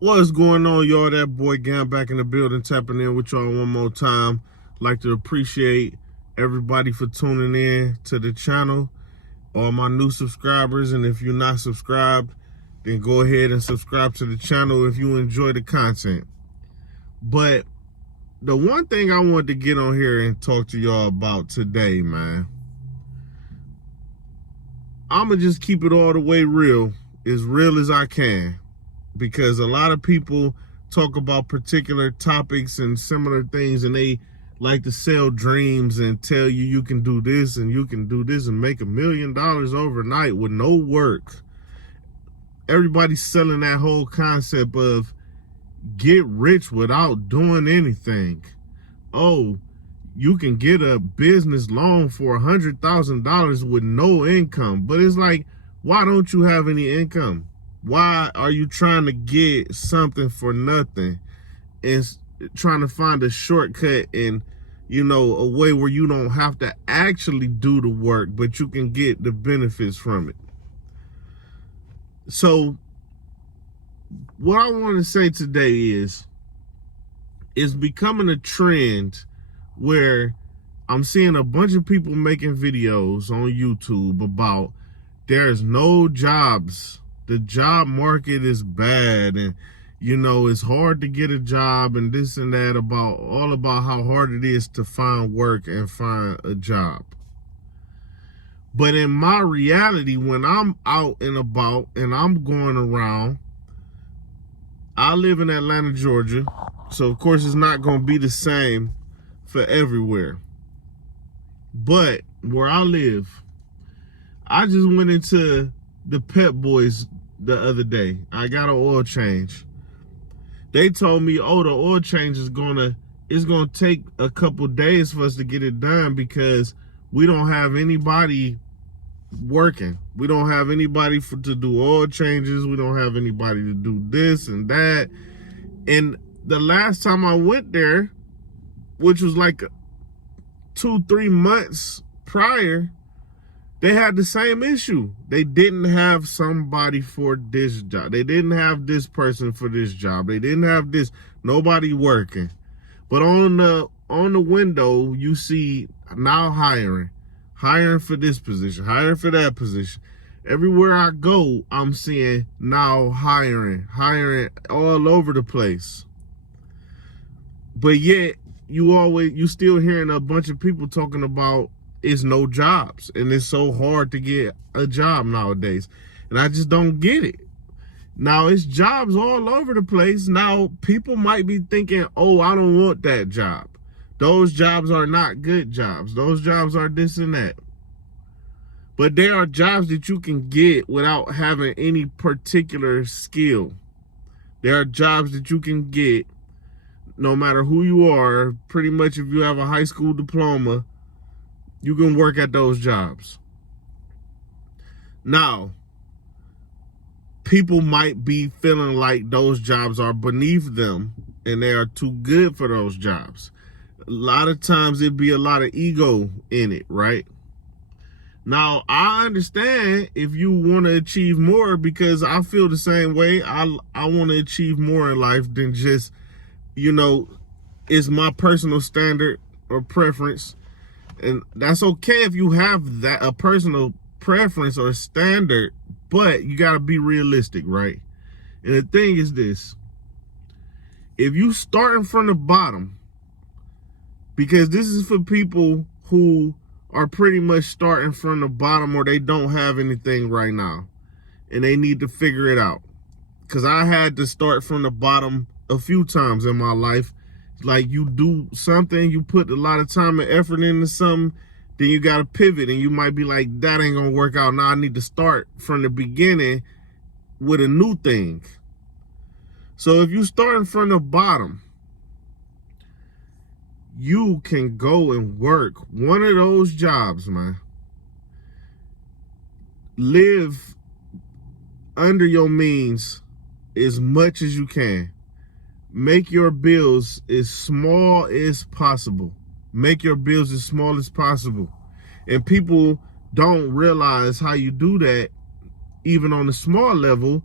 What's going on, y'all? That boy Gam back in the building, tapping in with y'all one more time. Like to appreciate everybody for tuning in to the channel, all my new subscribers. And if you're not subscribed, then go ahead and subscribe to the channel if you enjoy the content. But the one thing I wanted to get on here and talk to y'all about today, man, I'ma just keep it all the way real as I can. Because a lot of people talk about particular topics and similar things, and they like to sell dreams and tell you you can do this and you can do this and make $1 million overnight with no work. Everybody's selling that whole concept of get rich without doing anything. Oh, you can get a business loan for $100,000 with no income. But it's like, why don't you have any income? Why are you trying to get something for nothing and trying to find a shortcut and, a way where you don't have to actually do the work, but you can get the benefits from it? So what I want to say today is, it's becoming a trend where I'm seeing a bunch of people making videos on YouTube about there's no jobs. The job market is bad, and it's hard to get a job, and this and that, all about how hard it is to find work and find a job. But in my reality, when I'm out and about and I'm going around, I live in Atlanta, Georgia, so of course it's not going to be the same for everywhere. But where I live, I just went into the Pep Boys the other day. I got an oil change. They told me, oh, the oil change is gonna take a couple days for us to get it done because we don't have anybody working. We don't have anybody to do oil changes. We don't have anybody to do this and that. And the last time I went there, which was like 2-3 months prior, they had the same issue. They didn't have somebody for this job. They didn't have this person for this job. They didn't have this, nobody working. But on the window, you see now hiring for this position, hiring for that position. Everywhere I go, I'm seeing now hiring all over the place. But yet, you still hearing a bunch of people talking about it's no jobs, and it's so hard to get a job nowadays. And I just don't get it. Now, it's jobs all over the place. Now, people might be thinking, oh, I don't want that job. Those jobs are not good jobs. Those jobs are this and that. But there are jobs that you can get without having any particular skill. There are jobs that you can get no matter who you are. Pretty much if you have a high school diploma, you can work at those jobs. Now, people might be feeling like those jobs are beneath them and they are too good for those jobs. A lot of times it'd be a lot of ego in it, right? Now, I understand if you want to achieve more, because I feel the same way. I want to achieve more in life than just, it's my personal standard or preference. And that's okay if you have that, a personal preference or standard, but you got to be realistic, right? And the thing is this: if you starting from the bottom, because this is for people who are pretty much starting from the bottom, or they don't have anything right now and they need to figure it out. Because I had to start from the bottom a few times in my life. Like, you do something, you put a lot of time and effort into something, then you got to pivot, and you might be like, that ain't going to work out. Now I need to start from the beginning with a new thing. So if you starting from the bottom, you can go and work one of those jobs, man. Live under your means as much as you can. Make your bills as small as possible. Make your bills as small as possible. And people don't realize how you do that, even on a small level,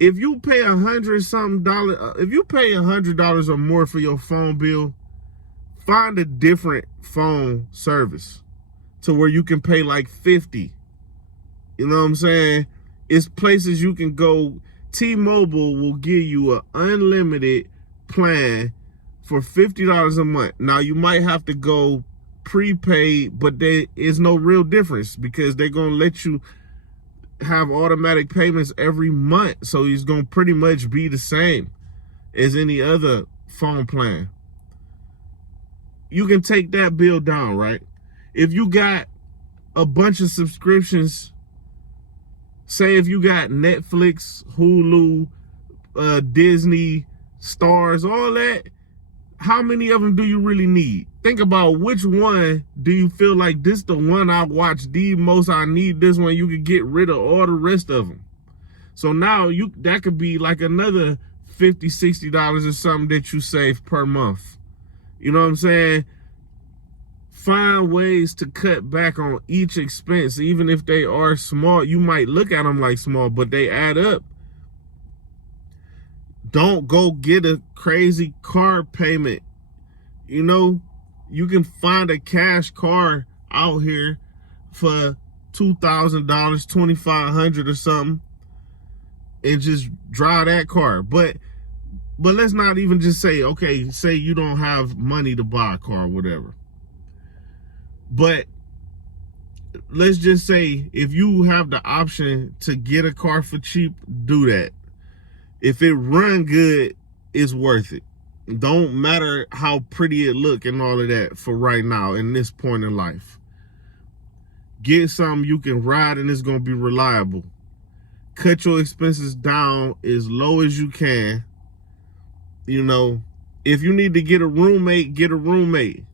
If you pay $100 if you pay $100 or more for your phone bill, find a different phone service to where you can pay like 50. You know what I'm saying? It's places you can go. T-Mobile will give you an unlimited plan for $50 a month. Now you might have to go prepaid, but there is no real difference because they're gonna let you have automatic payments every month. So it's gonna pretty much be the same as any other phone plan. You can take that bill down, right? If you got a bunch of subscriptions, say if you got Netflix, Hulu, Disney, Stars, all that, how many of them do you really need? Think about which one do you feel like this the one I watch the most, I need this one, you could get rid of all the rest of them. So now that could be like another $50, $60 or something that you save per month. You know what I'm saying? Find ways to cut back on each expense, even if they are small. You might look at them like small, but they add up. Don't go get a crazy car payment. You know, you can find a cash car out here for $2,000, $2,500 or something, and just drive that car. But let's not even just say, okay, say you don't have money to buy a car or whatever. But let's just say if you have the option to get a car for cheap, do that. If it run good, it's worth it. Don't matter how pretty it look and all of that for right now in this point in life. Get something you can ride and it's going to be reliable. Cut your expenses down as low as you can. You know, if you need to get a roommate, get a roommate.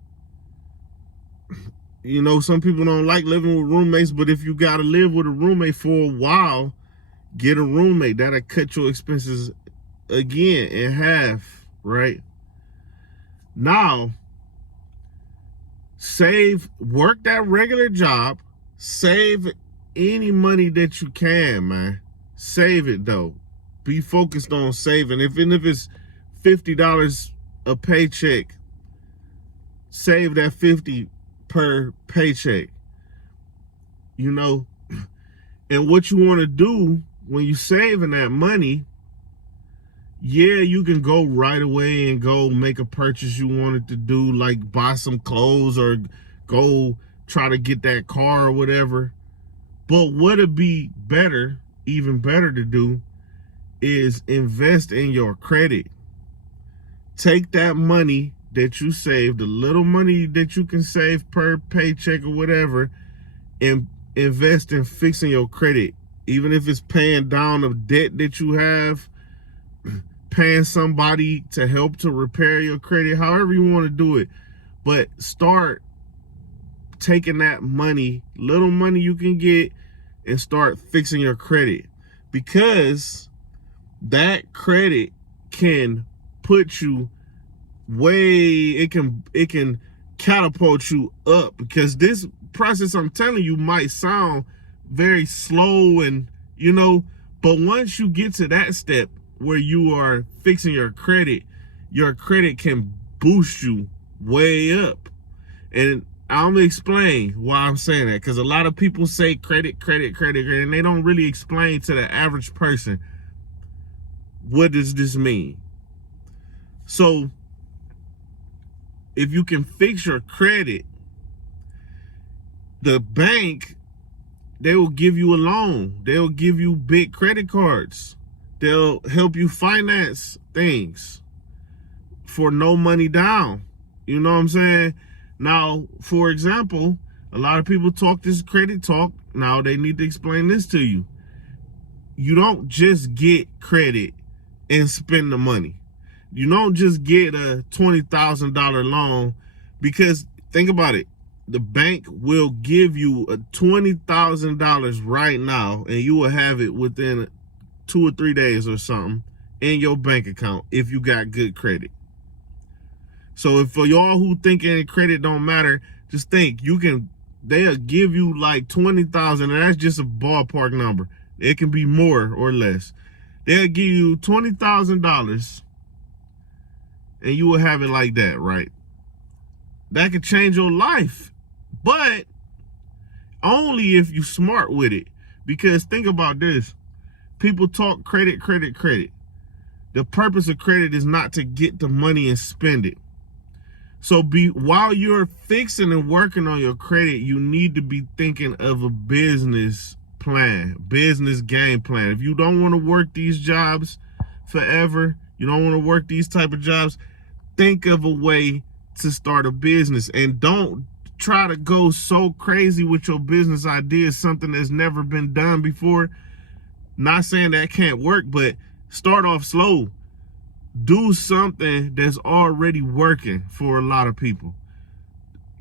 You know, some people don't like living with roommates, but if you got to live with a roommate for a while, get a roommate. That'll cut your expenses again in half, right? Now, work that regular job, save any money that you can, man. Save it though. Be focused on saving. Even if it's $50 a paycheck, save that 50 per paycheck. You know, and what you want to do when you saving that money, yeah, you can go right away and go make a purchase you wanted to do, like buy some clothes or go try to get that car or whatever. But what'd be better, even better to do, is invest in your credit. Take that money that you save, the little money that you can save per paycheck or whatever, and invest in fixing your credit. Even if it's paying down a debt that you have, paying somebody to help to repair your credit, however you want to do it. But start taking that money, little money you can get, and start fixing your credit. Because that credit can put you it can catapult you up. Because this process, I'm telling you, might sound very slow and, you know, but once you get to that step where you are fixing your credit can boost you way up. And I'm gonna explain why I'm saying that, because a lot of people say credit, and they don't really explain to the average person, what does this mean? So if you can fix your credit, the bank, they will give you a loan. They'll give you big credit cards. They'll help you finance things for no money down. You know what I'm saying? Now, for example, a lot of people talk this credit talk. Now they need to explain this to you. You don't just get credit and spend the money. You don't just get a $20,000 loan, because think about it. The bank will give you a $20,000 right now, and you will have it within 2 or 3 days or something in your bank account if you got good credit. So if for y'all who thinking credit don't matter, just think they'll give you like 20,000, and that's just a ballpark number. It can be more or less. They'll give you $20,000 and you will have it like that, right? That could change your life, but only if you smart with it. Because think about this. People talk credit, credit, credit. The purpose of credit is not to get the money and spend it. So while you're fixing and working on your credit, you need to be thinking of a business plan, business game plan. If you don't want to work these jobs forever, you don't want to work these type of jobs, think of a way to start a business. And don't try to go so crazy with your business ideas, something that's never been done before. Not saying that can't work, but start off slow. Do something that's already working for a lot of people.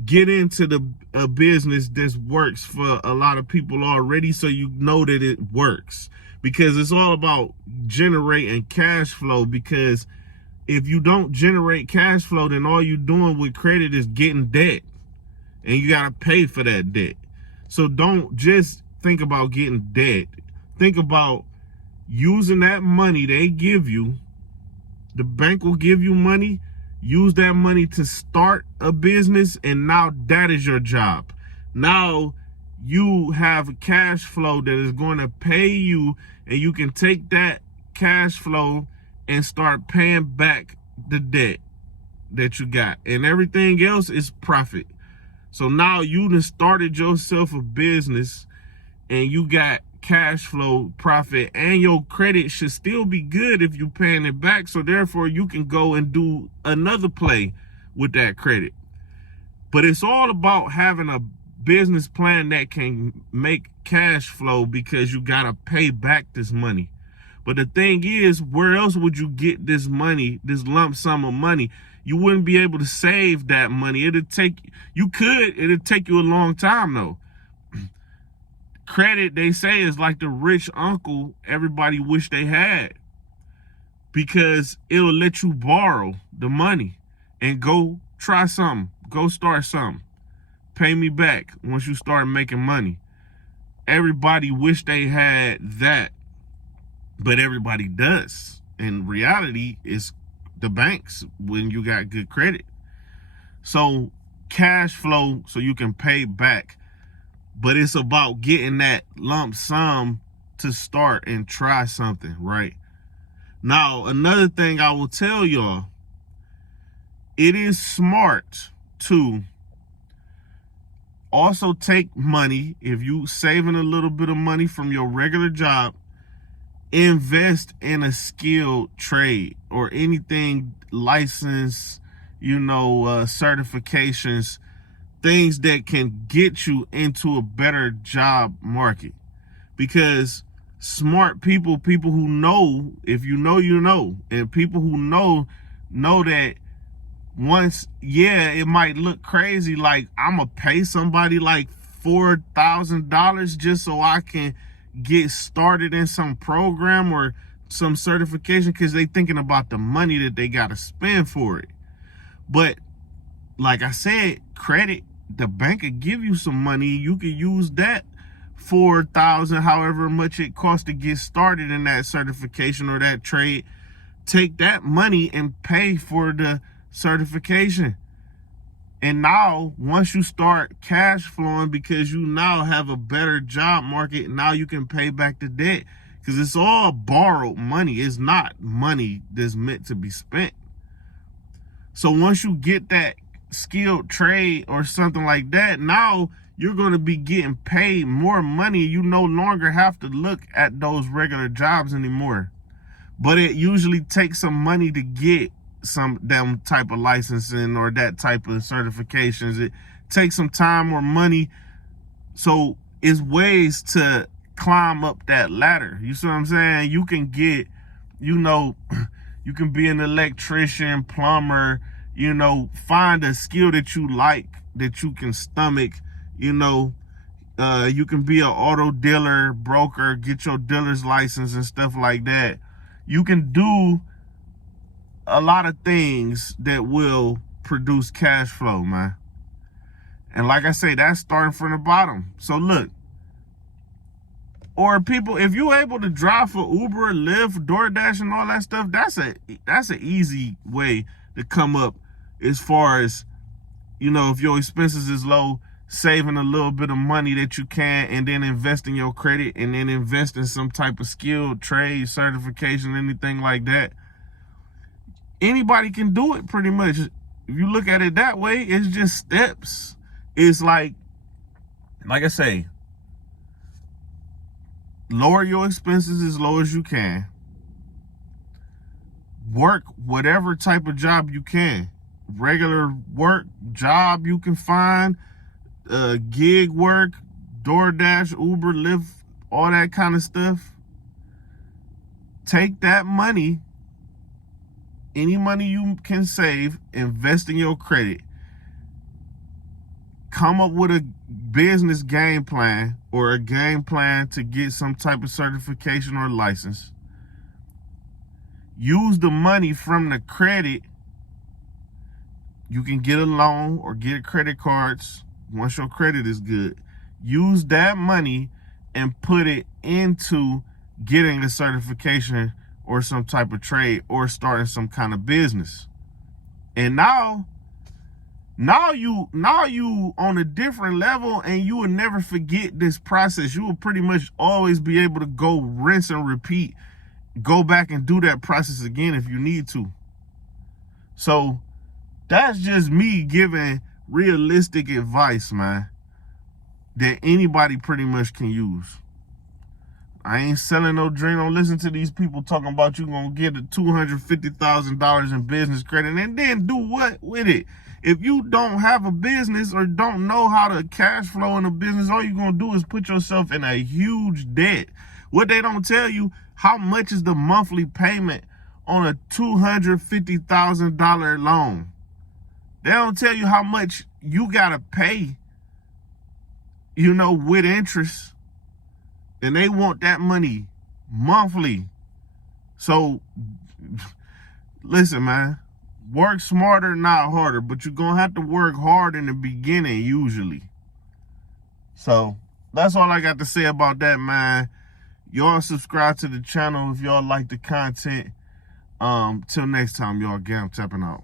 Get into a business that works for a lot of people already, so you know that it works. Because it's all about generating cash flow. Because if you don't generate cash flow, then all you're doing with credit is getting debt. And you got to pay for that debt. So don't just think about getting debt. Think about using that money they give you. The bank will give you money. Use that money to start a business, and now that is your job. Now you have cash flow that is going to pay you, and you can take that cash flow and start paying back the debt that you got. And everything else is profit. So now you done started yourself a business, and you got cash flow, profit, and your credit should still be good if you're paying it back. So therefore you can go and do another play with that credit. But it's all about having a business plan that can make cash flow, because you got to pay back this money. But the thing is, where else would you get this money, this lump sum of money? You wouldn't be able to save that money. It'll take you a long time though. Credit, they say, is like the rich uncle everybody wish they had, because it'll let you borrow the money and go try something, go start something, pay me back once you start making money. Everybody wish they had that, but everybody does. In reality, it's the banks when you got good credit. So cash flow so you can pay back. But it's about getting that lump sum to start and try something, right? Now, another thing I will tell y'all, it is smart to also take money. If you saving a little bit of money from your regular job, invest in a skilled trade or anything, license, certifications, things that can get you into a better job market. Because smart people who know, if you know, you know, and people who know that once, it might look crazy, like I'm gonna pay somebody like $4,000 just so I can get started in some program or some certification, because they thinking about the money that they gotta spend for it. But like I said, credit, the bank will give you some money. You can use that $4,000, however much it costs to get started in that certification or that trade. Take that money and pay for the certification. And now, once you start cash flowing, because you now have a better job market, now you can pay back the debt, because it's all borrowed money. It's not money that's meant to be spent. So once you get that skilled trade or something like that, now you're going to be getting paid more money. You no longer have to look at those regular jobs anymore. But it usually takes some money to get them type of licensing or that type of certifications. It takes some time or money. So it's ways to climb up that ladder. You see what I'm saying? You can get, you can be an electrician, plumber, find a skill that you like, that you can stomach. You can be an auto dealer, broker, get your dealer's license and stuff like that. You can do a lot of things that will produce cash flow, man. And like I say, that's starting from the bottom. So look, Or people, if you're able to drive for Uber, Lyft, DoorDash, and all that stuff, that's an easy way to come up as far as, you know, if your expenses is low, saving a little bit of money that you can, and then invest in your credit, and then invest in some type of skill, trade, certification, anything like that. Anybody can do it pretty much. If you look at it that way, it's just steps. It's like I say, lower your expenses as low as you can. Work whatever type of job you can. Regular work, job you can find, gig work, DoorDash, Uber, Lyft, all that kind of stuff. Take that money, any money you can save, invest in your credit. Come up with a business game plan or a game plan to get some type of certification or license. Use the money from the credit. You can get a loan or get credit cards once your credit is good. Use that money and put it into getting a certification or some type of trade or starting some kind of business. And now you on a different level, and you will never forget this process. You will pretty much always be able to go rinse and repeat, go back and do that process again if you need to. So that's just me giving realistic advice, man, that anybody pretty much can use. I ain't selling no dream. Don't listen to these people talking about you gonna get a $250,000 in business credit and then do what with it? If you don't have a business or don't know how to cash flow in a business, all you're gonna do is put yourself in a huge debt. What they don't tell you, how much is the monthly payment on a $250,000 loan? They don't tell you how much you gotta pay, you know, with interest. And they want that money monthly. So, listen, man, work smarter, not harder, but you're going to have to work hard in the beginning usually. So, that's all I got to say about that, man. Y'all subscribe to the channel if y'all like the content. Till next time, y'all, I'm tapping out.